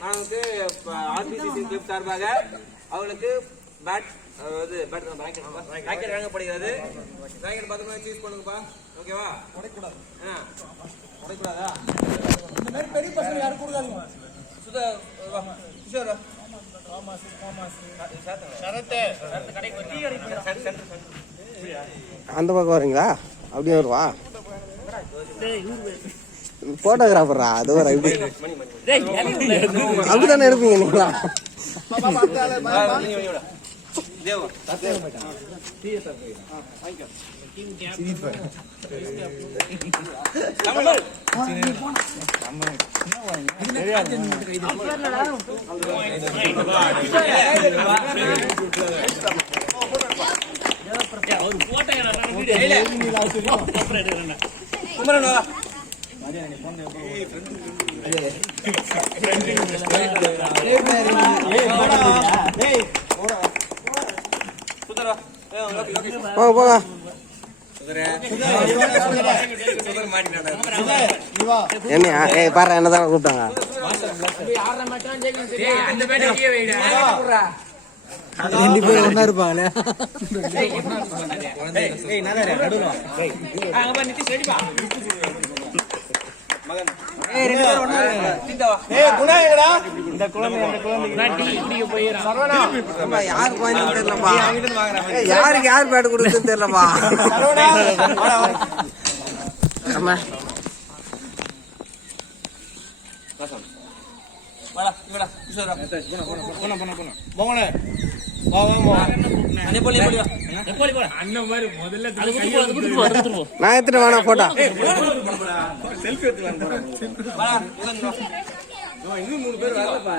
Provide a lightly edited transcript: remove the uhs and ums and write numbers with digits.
நமக்கு ஆர்பிசிசி கிளப் சார்பாக அவங்களுக்கு பேட் ராக்கெட் வழங்கப்படுகிறது. ராக்கெட் பத்திரமா சூஸ் பண்ணுங்கப்பா. ஓகேவா? உடைக்கூடாதா? இந்த மாதிரி பெரிய பசங்க யாரும் கொடுக்காதீங்க. சுதா கிஷோர் அந்த பக்கம் வரீங்களா? அப்படியே வருவா போட்டோகிராஃபரா? அது ஒரு அப்படித்தானே இருப்பீங்க நீங்களா? போங்க என்னையா? பாரு என்னதான் கூப்பிட்டாங்க. ரெண்டு பேரும் ஒன்னா இருப்பாங்களே. யாருக்கு யார் பேட் கொடுக்குன்னு தெரியலப்பா. நான் எடுத்துட்டு வேணா போட்டோ. இன்னும் 3 பேர் வரலப்பா.